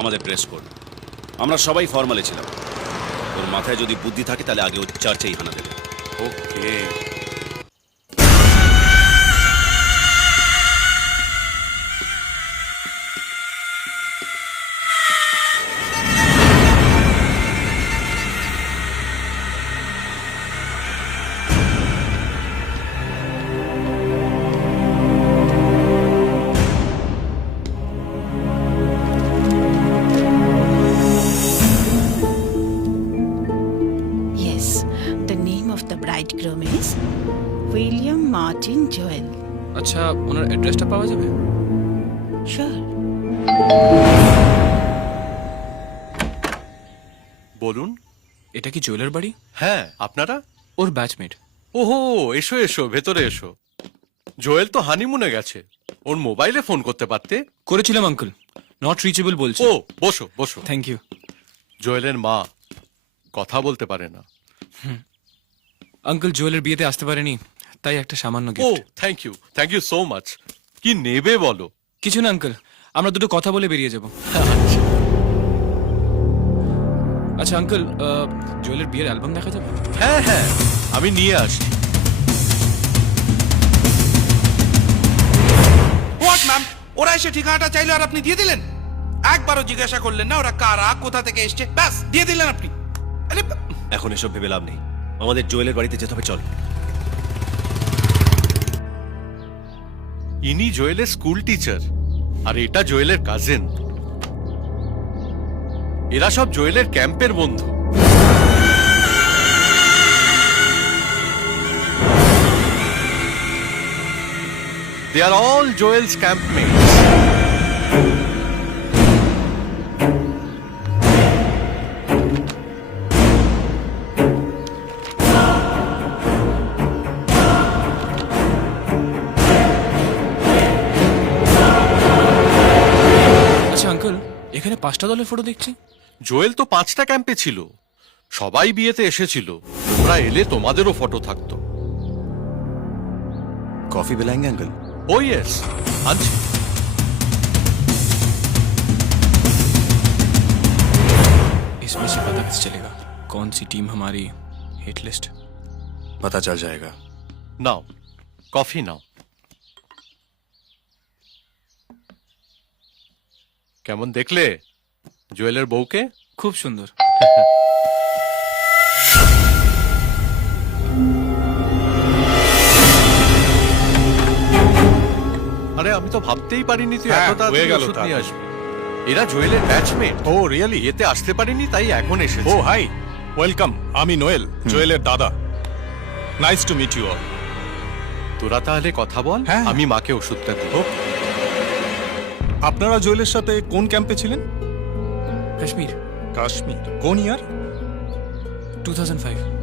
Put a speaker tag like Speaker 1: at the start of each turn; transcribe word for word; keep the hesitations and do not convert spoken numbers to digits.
Speaker 1: আমাদের press code. আমরা সবাই ফর্মালে ছিলাম। ওর মাথায় যদি বুদ্ধি থাকে তাহলে আগে ও চার্চেই হানা দেবে।
Speaker 2: ওকে।
Speaker 3: Yes, the name of the bridegroom is William Martin Joel.
Speaker 4: আচ্ছা, ওনার অ্যাড্রেসটা পাওয়া যাবে?
Speaker 3: Sure.
Speaker 2: বলুন।
Speaker 4: এটা কি জুয়েলের বাড়ি?
Speaker 2: হ্যাঁ, আপনারা?
Speaker 4: ওর ব্যাচমেট।
Speaker 2: ওহো, এসো এসো, ভেতরে এসো। জোয়েল তো হানিমুনে গেছে, ওর মোবাইলে ফোন করতে পারতে।
Speaker 4: করেছিলাম আঙ্কেল, নট রিচেবল বলছে।
Speaker 2: ও, বসো বসো।
Speaker 4: Thank you.
Speaker 2: জোয়েলের মা কথা বলতে পারে না।
Speaker 4: আঙ্কেল জুয়েলের বিয়েতে আসতে পারেনি, তাই একটা সামান্য
Speaker 2: ও,
Speaker 4: gift.
Speaker 2: Thank you, thank you so much. কি নেবে বলো?
Speaker 4: কিছু না আঙ্কেল, আমরা দুটো কথা বলে বেরিয়ে যাব। আচ্ছা আঙ্কেল, জুয়েলের বিয়ের অ্যালবাম দেখা যাবে?
Speaker 2: হ্যাঁ হ্যাঁ, আমি নিয়ে আসি।
Speaker 5: হোয়াট ম্যাম, ওরা এসে ঠিকানাটা চাইলো আর আপনি দিয়ে দিলেন? একবারও জিজ্ঞাসা করলেন না ওরা কারা, কোথা থেকে এসছে? ব্যাস দিয়ে দিলেন আপনি। আরে
Speaker 1: এখন এসব ভেবে লাভ নেই, আমাদের জুয়েলের বাড়িতে যেতে হবে, চল।
Speaker 2: ইনি জোয়েলের স্কুল টিচার, আর এটা জোয়েলের কাজিন। এরা সব জোয়েলের ক্যাম্পের বন্ধু। They are all Joel's campmates.
Speaker 4: আচ্ছা আঙ্কেল, এখানে পাঁচটা দলের ফটো দেখছি।
Speaker 2: জোয়েল তো পাঁচটা ক্যাম্পে ছিল, সবাই বিয়েতে এসেছিল। তোমরা এলে তোমাদেরও ফটো থাকতো।
Speaker 1: কফি বেলাएंगे अंकल?
Speaker 2: ও ইয়েস, আনছি।
Speaker 4: इसमें से पता कैसे चलेगा कौन सी टीम हमारी हिट लिस्ट?
Speaker 1: पता चल जाएगा।
Speaker 2: নাও কফি নাও। কেমন দেখলে জুয়েলের বউকে?
Speaker 4: খুব সুন্দর।
Speaker 2: আরে আমি তো ভাবতেই পারিনি তুই
Speaker 6: হ্যাঁ,
Speaker 2: এত
Speaker 6: হয়ে
Speaker 2: তাড়াতাড়ি
Speaker 6: গেল
Speaker 2: ওষুধ
Speaker 6: তাহলে।
Speaker 2: নিয়ে আসবি। এরা জুয়েলের ব্যাচমেট।
Speaker 6: ও রিয়েলি?
Speaker 2: এতে আসতে পারিনি তাই এখন এসেছে।
Speaker 6: Oh hi, welcome. আমি নোয়েল, জোয়েলের দাদা। Nice to meet you all.
Speaker 2: তোরা তাহলে কথা বল,
Speaker 6: হ্যাঁ।
Speaker 2: আমি মাকে ওষুধটা দেব।
Speaker 6: আপনারা জোয়েলের সাথে কোন ক্যাম্পে ছিলেন?
Speaker 4: কাশ্মীর,
Speaker 6: কাশ্মীর। কোন ইয়ার?
Speaker 4: Two thousand five.